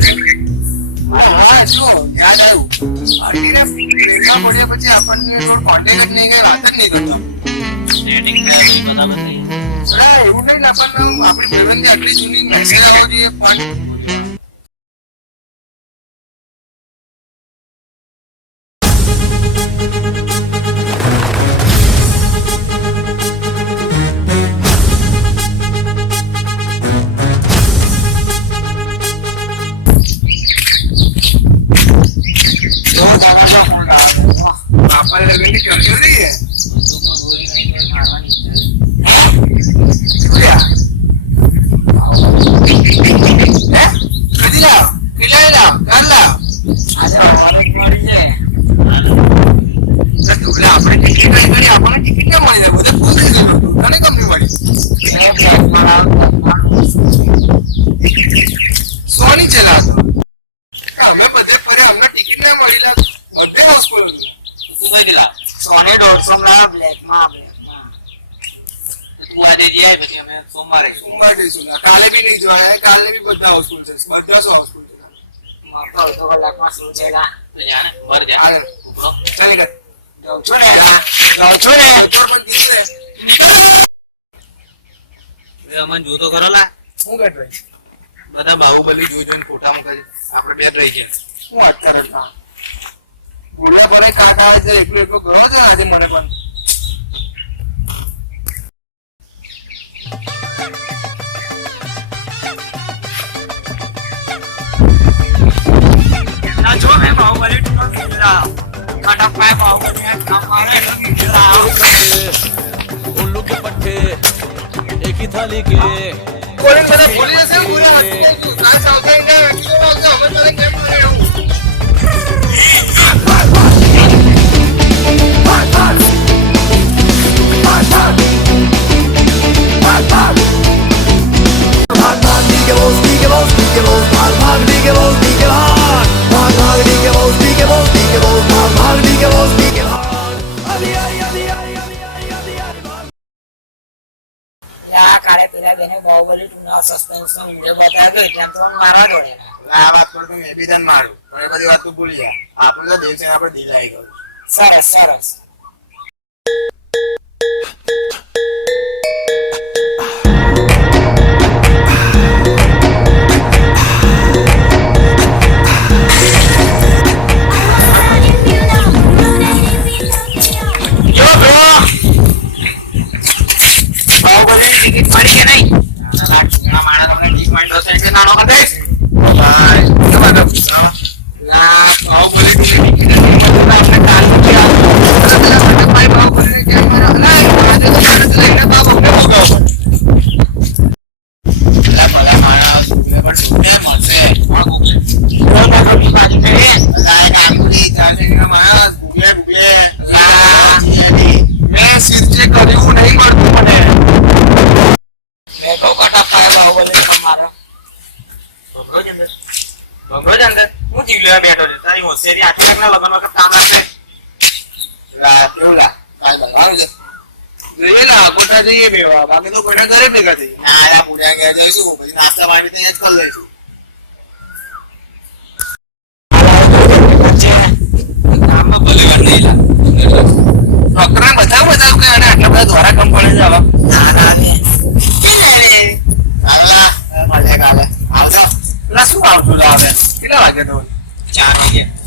હા જો યાદ આવ્યું આટીને પ્રેમમાં પડ્યા પછી આપણને થોડો કોન્ટેક્ટ જ નહીં કઈ વાત જ નહીં કરતો સેટિંગ થાય બરાબર થઈ અરે એવું નહીં ને આપણને આપણી ભાઈબંધી આટલી જૂની મેસેજ આવવો જોઈએ પણ બાપા લગનની ચર્ચા નહીં સોની ચલાવતો અમે બધે ફરે અમને ટિકિટ ના મળેલા બધે હાઉસફુલ સોને 150 ના બ્લેકમાં તું આજે જાય પછી અમે સોમવારે જઈશું કાલે બી નહીં જોવાય કાલે બી બધા હાઉસફુલ છે બધા શું હાઉસફુલ છે મારો અડધો કલાકમાં શું છે તો જાને ભર જા ઉપડો ચાલી ગઈ જાઉં છું ને પણ કીધું ને અમન જોતો કરો લા હું કહેતો ભાઈ બધા બાહુબલી જોઈને ફોટા મૂકે છે આપણે બે જ રહી છે શું વાત કરે બોલા ભરે કાકા છે એટલું એટલું કરો છે આજે મને પણ જો મેં બાહુબલી ટૂંકો કીધા કટક પાય બાહુબલી કામ મારે उल्लू के पट्टे एक ही थाली के બોલે બધા બોલી જશે બોલા આ સાઉથ ઇન્ડિયા અમે તને કેમ મળ્યું બાહુબલી ટૂંકા સસ્પેન્સ નો વિડીયો બતાવ્યો એટલે તો મારવા દોડે આ વાત પર તો મેં બી તને મારું પણ એ બધી વાત તું ભૂલી જા આપણે તો દેવ છે આપણે દિલ આવી ગયું સરસ સરસ હોશિયારી આખી આગના લગન વખત કામ લાગશે કેવું લા કાંઈ લગાવું છે લઈએ લા ગોટા જઈએ બેવા બાકી તો ગોટા ઘરે ભેગા થઈ ના લા પૂર્યા ગયા જઈશું પછી નાસ્તા પાણી તો જ કરી લઈશું કામમાં ભલે વાર નહીં લા ડોક્ટર બતાવ કે આને આટલા બધા દ્વારા કમ પડે છે હવે ના ના મજા કાલે આવજો પેલા શું આવતું આવે કેટલા વાગે તો 4 વાગે